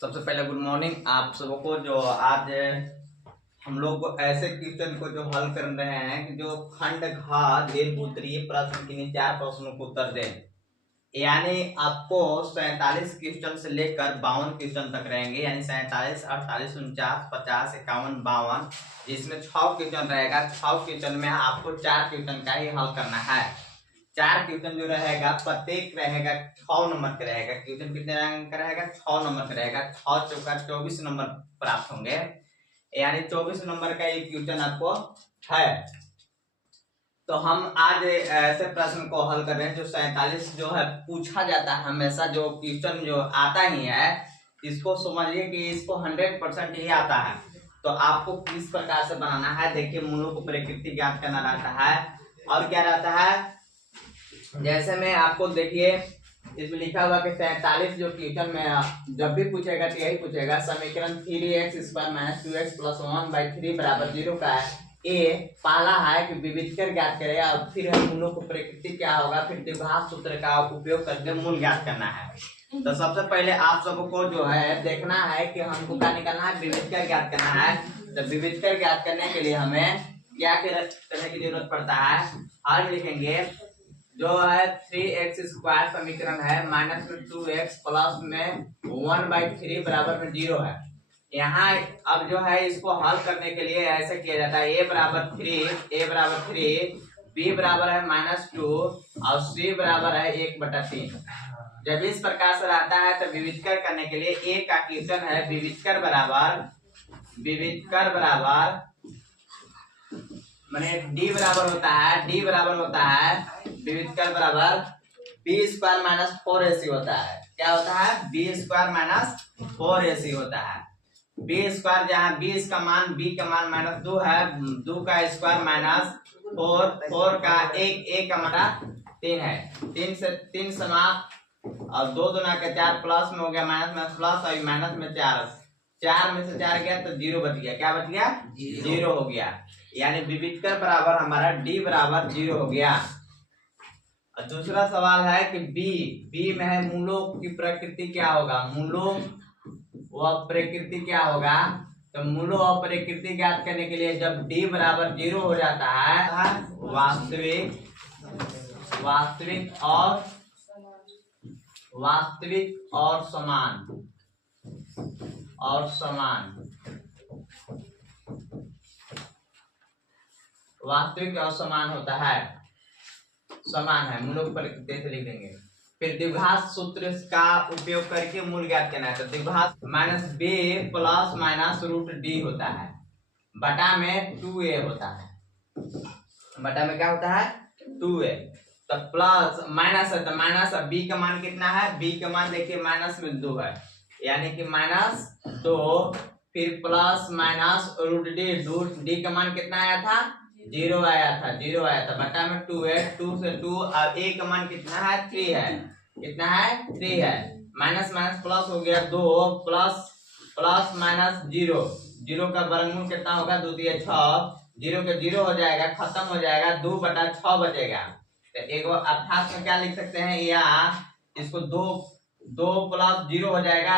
सबसे पहले good morning आप सबको। जो आज हम लोग को ऐसे क्वेश्चन को जो हल कर रहे हैं कि जो खंड घा दीर्घ उत्तरीय प्रश्न के 4 प्रश्नों को उत्तर दें। यानी आपको 47 क्वेश्चन से लेकर 52 क्वेश्चन तक रहेंगे, यानी 47, 48, 49, 50, 51, 52, जिसमें 6 क्वेश्चन रहेगा। 6 क्वेश्चन में आपको 4 क्वेश्चन का ही हल करना है। 4 क्वेश्चन जो रहेगा प्रत्येक रहेगा 6 नंबर का रहेगा। क्वेश्चन कितने रंग का रहेगा? 6 नंबर का रहेगा। 6 चौका 24 नंबर प्राप्त होंगे, यानी 24 नंबर का एक क्वेश्चन आपको है। तो हम आज ऐसे प्रश्न को हल कर रहे हैं जो 47 जो है पूछा जाता है हमेशा। जो क्वेश्चन जो आता ही है इसको समझिए कि इसको 100% ही आता है। तो आपको किस प्रकार से बनाना है, देखिए मूलों को प्रकृति ज्ञात करना रहता है और क्या रहता है। जैसे में आपको देखिए इसमें लिखा हुआ कि 47 जो क्वेश्चन में जब भी पूछेगा तो यही पूछेगा। समीकरण 3x² - 2x + 1/3 = 0 का है। ए पहला है कि विविधकर ज्ञात करेगा और फिर हम मूलों को प्रकृति क्या होगा, फिर द्विघात सूत्र का उपयोग करके मूल ज्ञात करना है। तो सबसे पहले आप सबको जो है देखना है कि हमको क्या निकालना है, विविधकर ज्ञात करना है। तो विविधकर ज्ञात करने के लिए हमें क्या करने की जरूरत पड़ता है। आज लिखेंगे जो है 3x² समीकरण है -2x प्लस में 1/3 बराबर में 0 है। यहाँ अब जो है इसको हल करने के लिए ऐसे किया जाता है। a बराबर 3, b बराबर है -2 और c बराबर है 1/3। जब इस प्रकार से रहता है तो विविधकर करने के लिए a का क्वेश्चन है विविधकर बराबर माने d बराबर होता है विविधकर बराबर b² - 4ac होता है। क्या होता है? b² - 4ac होता है। b² जहाँ b का मान -2 है, 2 का स्क्वायर -4 का 1, 1 का मान 3 है। 3 से 3 समाप्त और 2 दूना का 4 प्लस में हो गया माइनस प्लस और माइनस में 4 में से 4 गया तो 0 बच गया। क्या बच गया? 0 हो गया। यानी विविधकर बराबर हमारा d बराबर 0 हो गया। और दूसरा सवाल है कि b में है मूलों की प्रकृति क्या होगा। मूलों व प्रकृति क्या होगा? तो मूलों और प्रकृति ज्ञात करने के लिए जब d बराबर 0 हो जाता है वास्तविक और समान होता है, समान है। मूलों पर से लिख देंगे। फिर द्विघात सूत्र का उपयोग करके मूल ज्ञात करना है। तो द्विघात -b + -√d होता है, बटा में 2a होता है। बटा में क्या होता है? 2a। तो प्लस माइनस है तो माइनस b का मान कितना है? b का मान देखिए माइनस में 2 है, यानी कि -2 फिर प्लस -√d का मान कितना आया था? 0 आया था। बटा में 2 है, 2 से 2 अब a का मान कितना है? 3 है। कितना है? 3 है। माइनस माइनस प्लस हो गया 2 प्लस माइनस 0 का वर्गमूल कितना होगा? 2 × 6, 0 के 0 हो जाएगा, खत्म हो जाएगा, 2/6 बचेगा। तो एक अर्थात में क्या लिख सकते हैं, या इसको 2 + 0 हो जाएगा,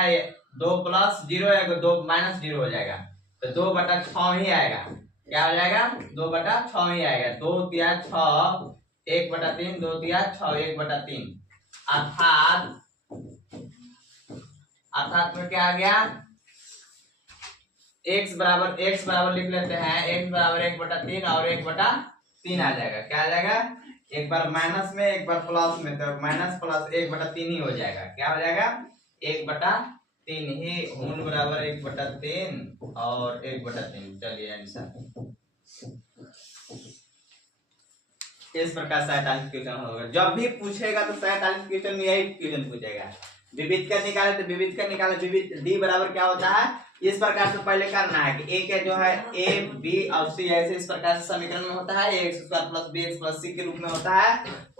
2 + 0 है 2 - 0 हो जाएगा, तो 2/6 ही आएगा। क्या हो जाएगा? 2/6 ही आएगा। 2 × 6 1/3, 2 × 6 1/3। अर्थात में क्या आ गया? x बराबर लिख लेते हैं, x बराबर 1/3 और 1/3 आ जाएगा। क्या आ जाएगा? एक बार माइनस में एक बार प्लस में, तो माइनस प्लस 1/3 ही हो जाएगा। क्या हो जाएगा? 1/3 ही। मूल बराबर 1/3 और 1/3। चलिए आंसर इस प्रकार 47 क्वेश्चन होगा। जब भी पूछेगा तो 47 क्वेश्चन में यही क्वेश्चन पूछेगा। विविधकर निकाले तो विविधकर निकाले, विविध d बराबर क्या होता है? इस प्रकार से पहले करना है कि a के जो है a b और c ऐसे इस प्रकार से समीकरण में होता है। ax² + bx + c के रूप में होता है।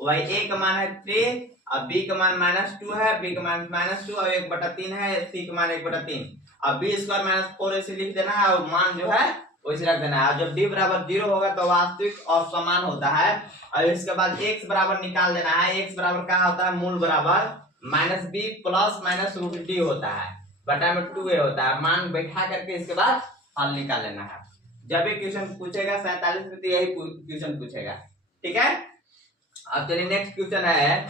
वही a का मान है 3 और b का मान -2 है, b का मान -2 और 1/3 है, c का मान 1/3। अब b² - 4 ऐसे लिख देना है और मान जो है वैसे रख देना है। जब d बराबर 0 होगा तो वास्तविक और समान होता है। और इसके बाद x बराबर निकाल देना है। x बराबर क्या होता है? मूल बराबर -b + -√d होता है। बटा में 2a होता है। मान बैठा करके इसके बाद हल निकाल लेना है। जब भी क्वेश्चन पूछेगा 47 में तो यही क्वेश्चन पूछेगा, ठीक है। अब चलिए नेक्स्ट क्वेश्चन है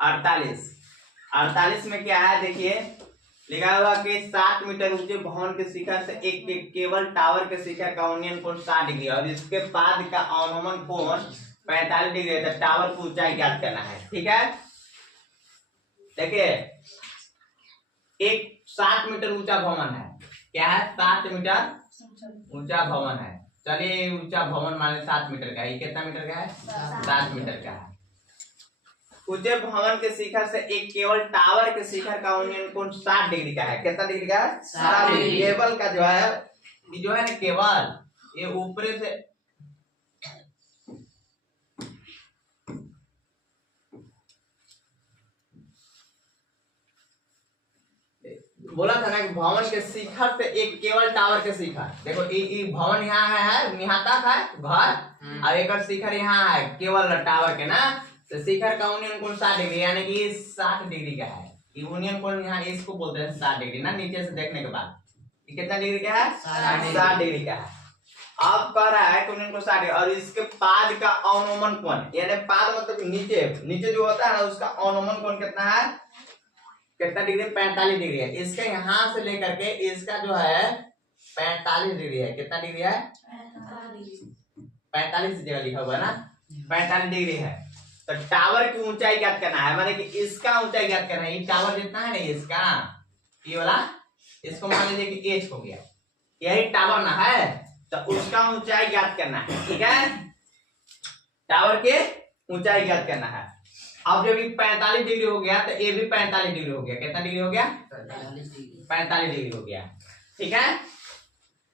48। 48 में क्या है देखिए, लिखा हुआ कि 7 मीटर ऊंचे भवन के शिखर से एक केवल टावर के शिखर का उन्नयन कोण 60 डिग्री और इसके पाद का अवनमन कोण 45 डिग्री है। तो टावर की ऊंचाई ज्ञात करना है, ठीक है। देखिए एक 7 मीटर ऊंचा भवन है, क्या है 7 मीटर ऊंचा भवन है। चलिए ऊंचा भवन मान 7 मीटर का है। ये कितना मीटर का है? 7 मीटर का है। ऊंचे भवन के शिखर से एक केवल टावर के शिखर का उन्नयन कोण 60 डिग्री का है। कितना डिग्री का है? 60 डिग्री। केबल का जो है, ये जो है ना केबल, ये ऊपर से बोला था ना कि भवन के शिखर से एक केवल टावर के शिखर, देखो ये भवन यहाँ है यहाँ तक है घर, और एक शिखर यहाँ है केवल टावर के ना। तो शिखर का उन्नयन कोण 60 डिग्री, यानी कि 60 डिग्री का है। ये उन्नयन कोण यहाँ इसको बोलते हैं 60 डिग्री ना, नीचे से देखने के बाद। ये कितना डिग्री का है? 60 डिग्री का है। अब कह रहा है कि उन्नयन कोण 60 डिग्री और इसके पाद का अवनमन कोण, यानी पाद मतलब नीचे जो होता है ना उसका अवनमन कोण कितना है? कितना डिग्री? 45 डिग्री है। इसका यहाँ से लेकर के इसका जो है 45 डिग्री है। कितना डिग्री है? 45 जगह लिखा हुआ है ना, 45 डिग्री है। तो टावर की ऊंचाई ज्ञात करना है, माने कि इसका ऊंचाई ज्ञात करना है। ये टावर जितना है ना इसका, ये वाला, इसको मान लीजिए कि एच हो गया, यही टावर ना है, तो उसका ऊंचाई ज्ञात करना है, ठीक है। टावर के ऊंचाई ज्ञात करना है। अब जब ये 45 डिग्री हो गया तो ये भी 45 डिग्री हो गया। कितना डिग्री हो गया? 45 डिग्री हो गया, ठीक है।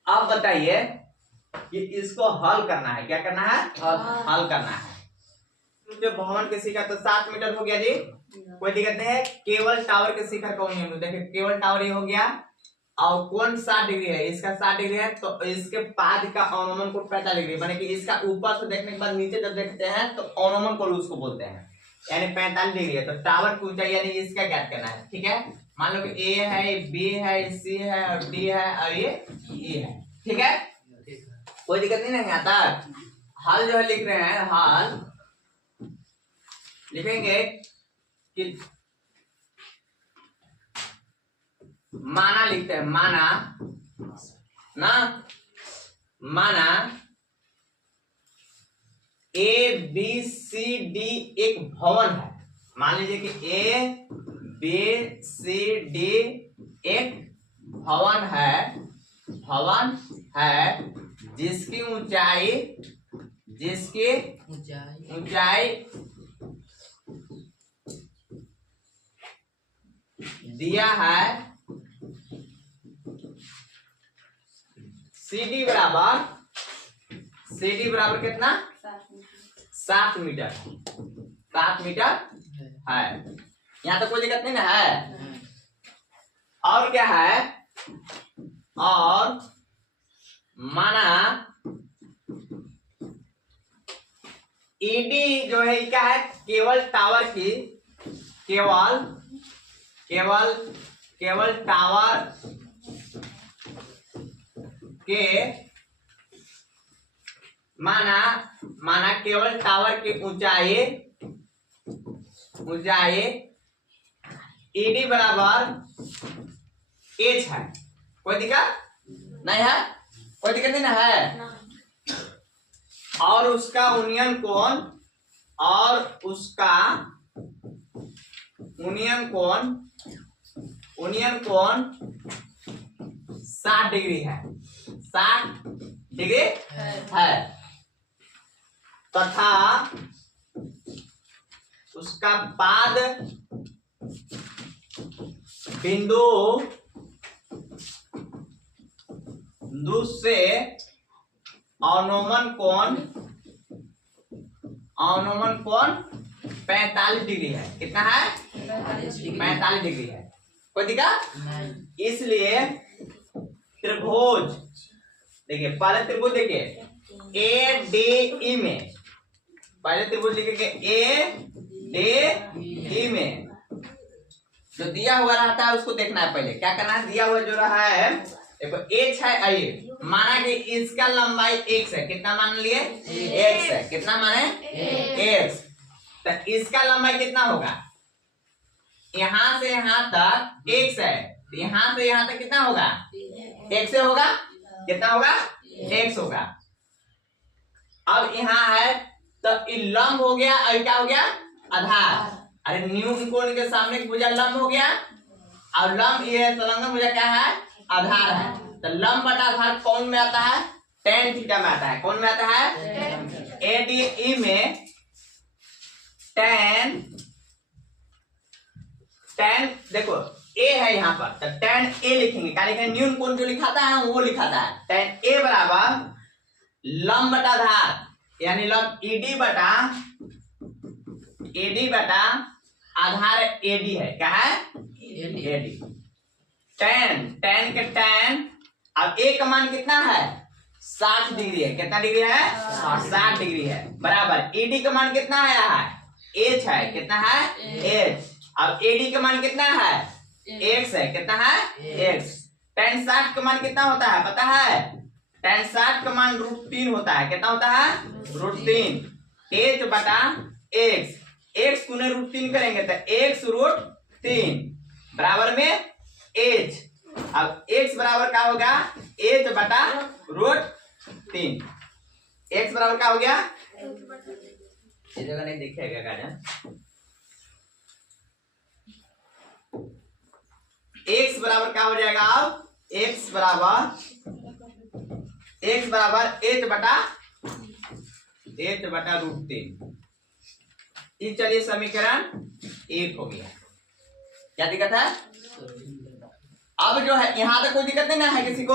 अब बताइए कि इसको हल करना है। क्या करना है? हल करना है। जो भवन के शिखर तो 7 मीटर हो गया जी, कोई दिक्कत नहीं है। केवल टावर के शिखर का उन्नयन, देखिए केवल टावर ये हो गया और कोण 60 डिग्री है, इसका 60 डिग्री है। तो इसके पाद का अवनमन कोण 45 डिग्री, माने कि इसका ऊपर से देखने के बाद नीचे जब देखते हैं तो अवनमन कोण उसको बोलते हैं, यानी 45 डिग्री है। तो टावर की ऊंचाई यानी इसका ज्ञात करना है, ठीक है। मान लो कि ए है, बी है, सी है और डी है और ये ई है, ठीक है। कोई दिक्कत नहीं है यहाँ तक। हल जो है लिख रहे हैं, हल लिखेंगे कि माना लिखते हैं, माना ना, माना ए बी सी डी एक भवन है। मान लीजिए कि ए बी सी डी एक भवन है जिसकी ऊंचाई दिया है CD बराबर कितना? 7 मीटर। 7 मीटर है। यहाँ तो कोई दिक्कत नहीं ना है। और क्या है? और माना ED जो है क्या है? केवल टावर की, केवल टावर के माना केवल टावर की ऊंचाई ED बराबर H है। कोई दिक्कत नहीं है? कोई दिक्कत नहीं ना है। और उसका उन्नयन कोण 60 डिग्री है। 60 डिग्री है तथा उसका पाद बिंदु से अवनमन कोण 45 डिग्री है। कितना है? 45 डिग्री है। कोई दिक्कत? इसलिए त्रिभुज देखिए, पहले त्रिभुज देखिए ए डी ई में, पहले त्रिभुज लिखेंगे ए डी ई में जो दिया हुआ रहता है उसको देखना है। पहले क्या करना है, दिया हुआ जो रहा है देखो h है ये, माना कि इसका लंबाई x है, कितना मान लिए x है, कितना माने x, तो इसका लंबाई कितना होगा, यहां से यहां तक x है, यहां से यहां तक कितना होगा x से होगा, कितना होगा x होगा। अब यहाँ है तो लंब हो गया और क्या हो गया आधार, अरे न्यून कोण के सामने की भुजा लंब हो गया और लंब ये संलग्न भुजा क्या है आधार है, तो लंब बटा आधार कौन में आता है, tan थीटा में आता है, कौन में आता है ADE में tan देखो a है यहाँ पर, तो tan a लिखेंगे, क्या लिखेंगे, न्यून कोण जो लिखाता है वो लिखाता है, tan a बराबर लंब बटा आधार यानी लंब AD बटा आधार AD है, क्या है AD, tan के tan, अब a का मान कितना है 60 डिग्री है, कितना डिग्री है 60 डिग्री है, बराबर AD का मान कितना है h है, कितना है h, अब AD का मान कितना है x है, कितना है x, tan 60 का मान कितना होता है पता है, tan 60 का मान √3 होता है, कितना होता है √3, h बटा x, x गुने √3 करेंगे तो x√3 बराबर में h, अब x बराबर क्या होगा h बटा √3, x बराबर क्या हो गया, इस जगह नहीं दिखेगा गाजन, x बराबर क्या हो जाएगा, अब x बराबर h बटा √3, इस चलिए समीकरण 1 हो गया, क्या दिक्कत है, अब जो है यहाँ तक कोई दिक्कत नहीं ना है किसी को,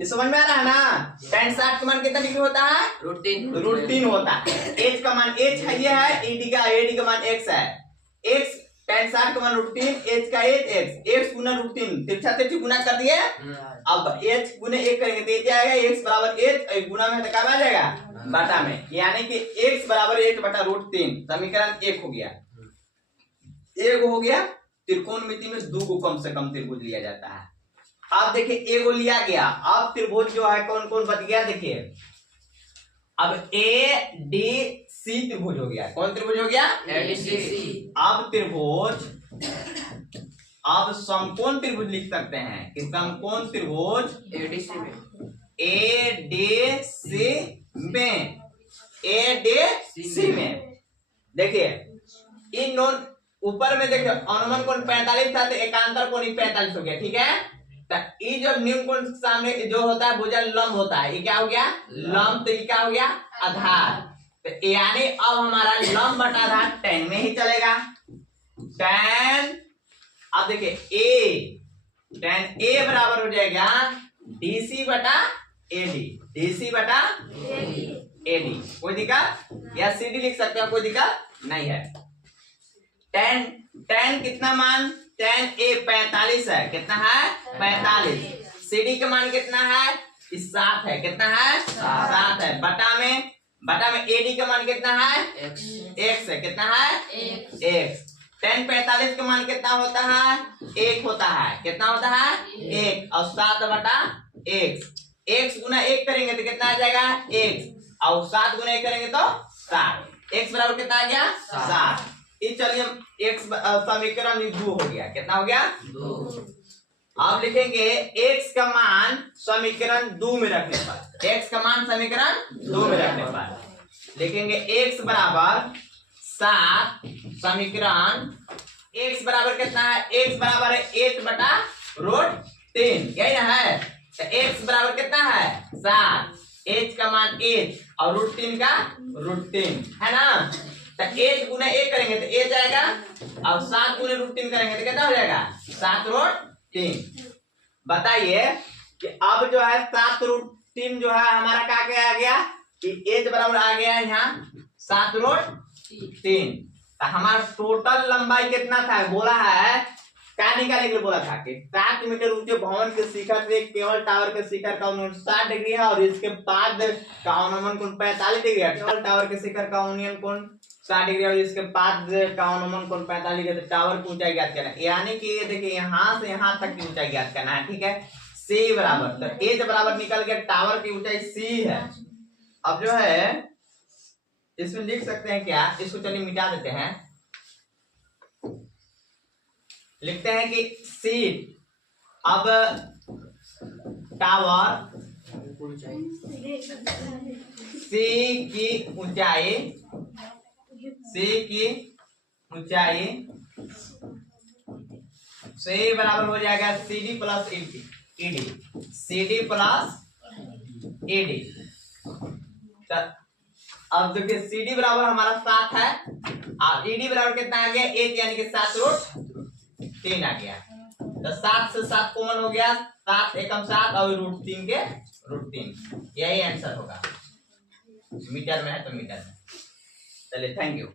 ये समझ में आ रहा है ना, tan 60 का मान कितना डिग्री होता है √3 होता है, h का मान h है, ये है AD का मान x है, x tan 60 का मान √3, h का x गुना √3, तिरछा तिरछी गुना कर दिए, अब h गुने 1 करेंगे तो ये आएगा x बराबर h, गुना में तो क्या आ जाएगा बटा में, यानी कि x बराबर h बटा √3, समीकरण 1 हो गया, 1 हो गया। त्रिकोणमिति में 2 को कम से कम त्रिभुज लिया जाता है, अब देखिए एक को लिया गया, अब त्रिभुज जो है कौन कौन बच गया, देखिए अब ADC त्रिभुज हो गया, कौन त्रिभुज हो गया ADC, अब त्रिभुज, अब समकोण त्रिभुज लिख सकते हैं कि समकोण त्रिभुज ADC में देखिए इन दोनों ऊपर में देखिए अनुमान कोण 45 था तो एकांतर कोण 45 हो गया, ठीक है, तो ये जो न्यून कोण सामने जो होता है भुजा लंब होता है, ये क्या हो गया लंब, तो ये क्या हो गया आधार, तो यानी अब हमारा लंब बटा आधार tan में ही चलेगा, tan, अब देखिए tan A बराबर हो जाएगा DC बटा AD, कोई दिक्कत, या CD लिख सकते हो, कोई दिक्कत नहीं है। tan कितना मान, tan A 45 है, कितना है 45, CD का मान कितना है 7 है, कितना है 7 है, बटा में AD का मान कितना है x है, कितना है x, tan 45 का मान कितना होता है 1 होता है, कितना होता है 1, और 7 बटा x गुना 1 करेंगे तो कितना आ जाएगा x, और 7 गुना 1 करेंगे तो 7, x बराबर कितना आ गया 7, इस चलिए x समीकरण 2 हो गया, कितना हो गया 2, अब लिखेंगे x का मान समीकरण 2 में रखने पर, x का मान समीकरण 2 में रखने पर लिखेंगे x बराबर 7, समीकरण x बराबर कितना है, x बराबर है h बटा √3, यही ना है, तो x बराबर कितना है 7, h का मान h और √3 का √3 है ना, तो h गुना 1 करेंगे तो h आएगा, और 7 गुना √3 करेंगे तो कितना हो जाएगा 7√3। बताइए कि अब जो है 7√3 जो है हमारा क्या आ गया कि h बराबर आ गया यहाँ 7√3, तो हमारा टोटल लंबाई कितना था, बोला है क्या निकालने के लिए बोला था कि 7 मीटर ऊंचे भवन के शिखर से केवल टावर के शिखर का उन्नयन 60 डिग्री है और इसके बाद का अनुमान कोण 45 डिग्री है, केवल टावर के शिखर का उन्नयन कोण 60 डिग्री और इसके पास का अनुमान कोण 45 है, तो टावर की ऊंचाई ज्ञात करना है। यानी कि ये देखिए यहाँ से यहाँ तक की ऊंचाई ज्ञात करना है, ठीक है। सी बराबर, तो ए बराबर निकल गया, टावर की ऊंचाई सी है। अब जो है इसमें लिख सकते हैं क्या, इसको चलिए मिटा देते हैं, लिखते हैं कि सी, अब टावर सी की ऊंचाई, सी की ऊंचाई, सी बराबर हो जाएगा C D plus E D, C D plus E D. अब देखिए सी डी बराबर हमारा 7 है और ईडी बराबर कितना आ गया 1, यानी कि 7√3 आ गया। तो 7 से 7 कॉमन हो गया, 7 एकम 7 और √3 के √3, यही आंसर होगा। मीटर में है तो मीटर में। चलिए, थैंक यू।